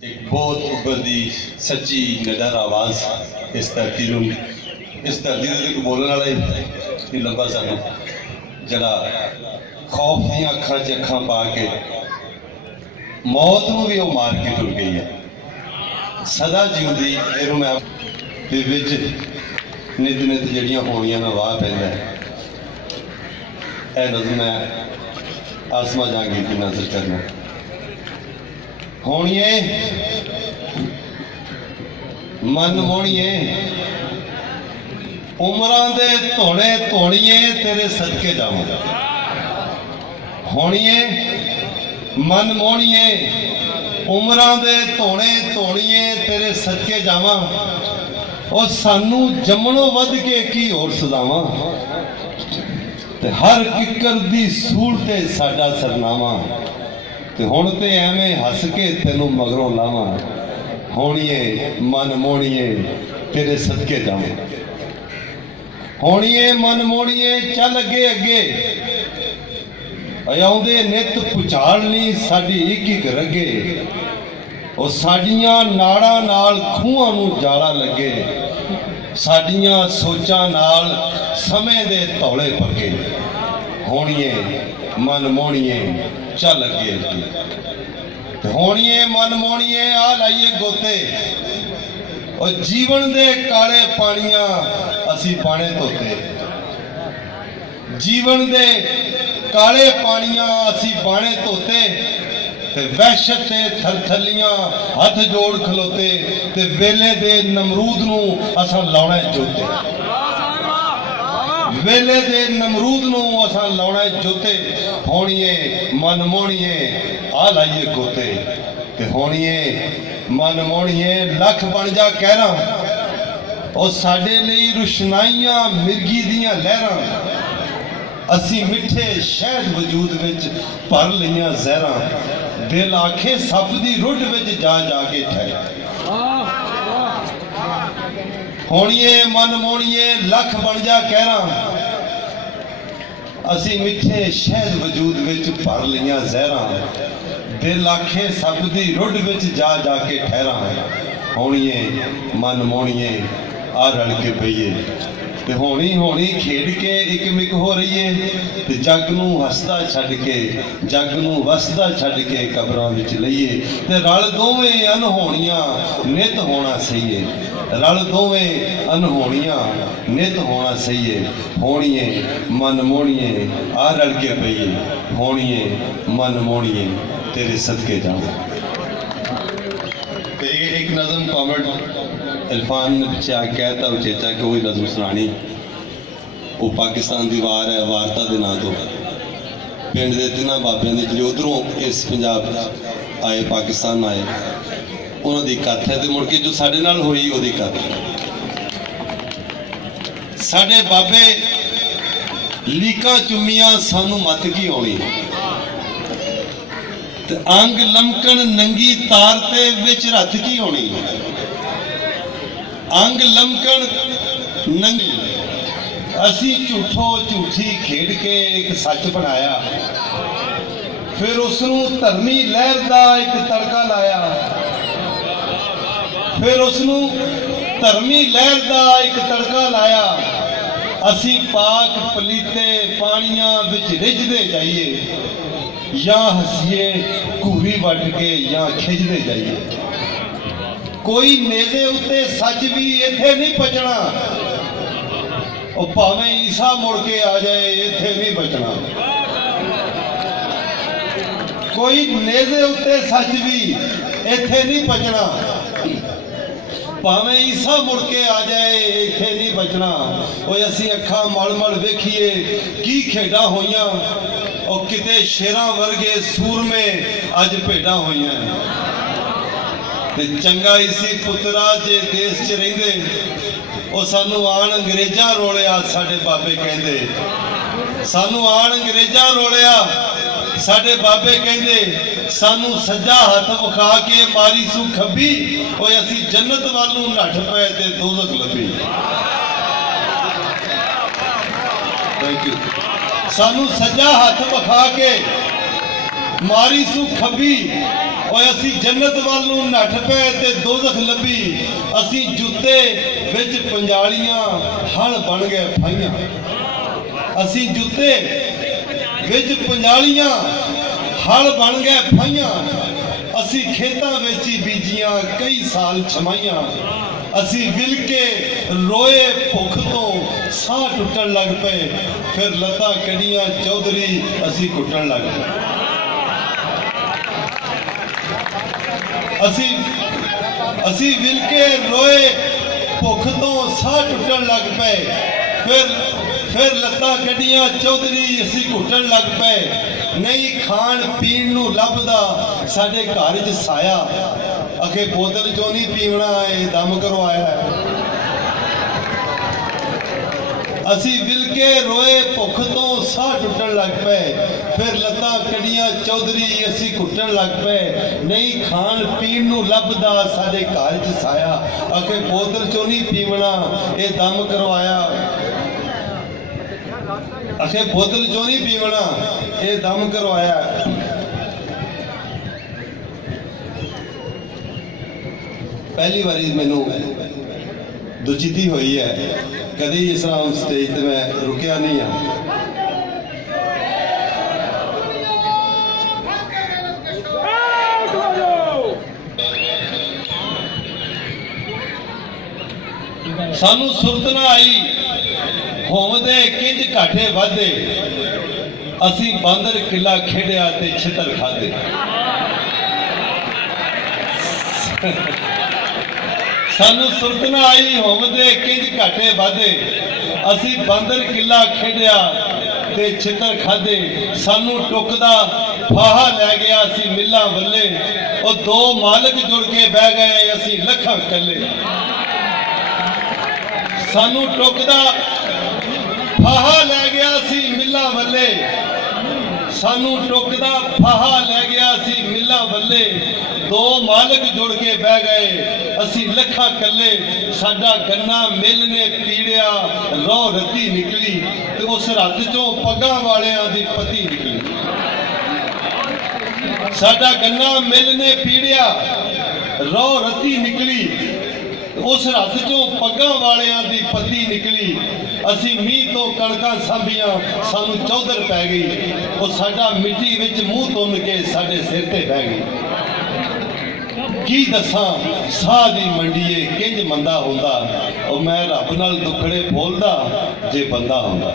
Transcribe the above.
एक बहुत उभरदी सच्ची निडर आवाज़ इस धरती को बोलने वाला ही लंबा सानू जड़ा खौफ दी अखां च अखां पा के मौत नूं भी वो मार के टुर गई है सदा जीउंदी। इहनूं मैं विच नित नित जड़ियां होणियां ना वाह पैंदा है नज़म मैं आसमा जहांगीर की नजर करना होणिए मन मोणिए उमरां दे धोने धोणिए तेरे सदके जावां होणिए मन मोणिए उमरां दे धोने धोणिए तेरे सदके जावां और सानू जमणों वध के की होर सदावां ते हर किकर दी सूल ते साडा सरनामा ते हुण ते एवें हस के तेनू मगरों लावां होणिए मन मोणिए तेरे सदके जावां होणिए मन मोणिए चल अगे अगे आउंदे नित पुचालनी साडी इक इक रगे और साडियां नाड़ां नाल खूहां नूं जाला लगे साडियां सोचां नाल समय दे तौले पगे होणिए मन मोणिए चल अगे अगे होणिए मन मोणिए आ लाइए गोते और जीवन दे काले पानियां असी पाने धोते जीवन दे काले पानियां असी पाने धोते ते वहशत ते थलथलियां हथ जोड़ खलोते ते वेले दे नमरूद नूं असां लाउणा जोते वेले दे नमरूद नूं असां लाउणा जोते होणिए मन मोणिए आ लाइए गोते ते होणिए मन मोणिए लख बन जा कहरां और साडे लई रुशनाइयां मिर्गी दियां लहरां असी मिठे शहद वजूद विच भर लईयां जहरां दिल आखे सप दी रुड विच जा जा के ठहरा होणिए मन मोणिए लख बन जा कहरां असी मिठे शहद वजूद विच भर लईयां जहरां दिल आखे सप दी रुड विच जा जा के ठहरा होणिए मन मोणिए आ रल के पईए ते होनी होनी खेड के एक मिक हो रही है ते जग नूं हसदा छड्ड के जग नूं वसदा छड्ड के कबरां विच लईए ते रल दोवें अनहोणियां नित होना सही है रल दोवें अनहोणियां नित होना सही है होणिए मन मोणिए आ रल के पईए होणिए मन मोणिए तेरे सदके जावां। एक नज़म कॉमेंट इरफान ने पिछे आ कहता उचेचा कि वही नज़म सुनानी वो पाकिस्तान की वार है वारता के नां तो पिंड के तिना बाबिया की जो उधरों इस पंजाब आए पाकिस्तान आए उन्होंने कथ है तो मुड़ के जो साडे नाल हुई उहदी कथ साडे बाबे लीकां चुम्मियां सानू मत की आउणी ते अंग लमकन नंगी तार ते विच रथ की आउणी अंग लमकन नंगी असी झूठो झूठी खेड के एक सच बनाया फिर उसनू धर्मी लहर दा एक तड़का लाया फिर उसनू धर्मी लहर दा एक तड़का लाया असी पाक पलीते पानियां विच रिझदे जाइए या हसीए घूरी वट के या खिजदे जाइए कोई नेज़े उत्ते सच भी इत्थे नहीं बचना और भावें ईसा मुड़ के आ जाए इत्थे नहीं बचना कोई नेज़े उत्ते सच भी इत्थे नहीं बचना भावें ईसा मुड़ के आ जाए इत्थे नहीं बचना ओए असी अखां मल मल वेखीए की खेडां होईयां और किते शेरां वर्गे सूरमे अज भेडां होईयां ते चंगा इसी पुत्रा जे देश च रहिंदे ओ सानू आण अंग्रेजां रोलिया साडे बाबे कहंदे सानू आण अंग्रेजां रोलिया साडे बाबे कहंदे सानू सज्जा हथ विखा के मारी सू खब्बी ओए असी जन्नत वाल नूं नठ पए ते दोज़ख लभी थैंक यू सानू सज्जा हथ विखा के मारी सू खब्बी ओए असी जन्नत वाल नूं नठ पे ते दोज़ख लभी, असी जुत्ते विच पंजालियां हल बन गए फाइयां। असी जुत्ते विच पंजालियां हल बन गए फाइयां, असी खेतां विच बीजियां कई साल छमाइयां। असी विलके रोए भुख तो साह टुटन लग पे, फिर लत्तां कढ़ियां चौधरी असी कुटन लग पे। असी विलके रोए भुख तो साह टुटन लग पे, फिर लत्तां कढ़ियां चौधरी असी कुटन लग पे। नहीं खाण पीण नूं लभदा साडे घर च साया, अखे बोतल चो नहीं पीवना है दम करवाया है। असी विलके रोए भुख तो साह टुटन लग पे, फिर लत्तां कढ़ियां चौधरी असी कुटन लग पे। नहीं खाण पीण नूं लभदा साडे घर च साया, अखे बोतल चो नहीं पीवना ये दम करवाया। अखे बोतल चो नहीं पीवना ये दम करवाया। पहली बारी मैनू दुचिती हुई है, कभी इस तरह स्टेज ते मैं रुकिया नहीं हाँ। सानू सुरत ना आई होमदे किंज घाटे वादे, असी बांदर किला खेड़िया ते छितर खादे। सानू सुरत ना आई होमदे किंज घाटे वादे, असी बांदर किला खेड़िया ते छितर खादे। सानू टुकदा फाहा लै गया असी मिला वल्ले, और दो मालिक जुड़ के बह गए असी लखां कले। सानू टुकदा फाहा लै गया असी मिला वल्ले, सानू टुकदा फाहा लै गया असी मिला वल्ले। दो मालिक जुड़ के बह गए असी लखा कले। साडा गन्ना मिल ने पीड़िया रो रत्ती निकली, ते उस रत चों पग्गां वालियां दी पत्ती निकली। साडा गन्ना मिल ने पीड़िया रो रत्ती निकली, उस रत चों पग्गां वालियां दी पत्ती निकली। असी मीह तो कणकां सांभियां सानू चौधर पै गई, और साडा मिट्टी विच मूँह तुन के साडे सिर ते बह गई। की दसां साह दी मंडीए किंज मंदा हुंदा, और मैं रब नाल दुखड़े बोलदा जे बंदा हुंदा।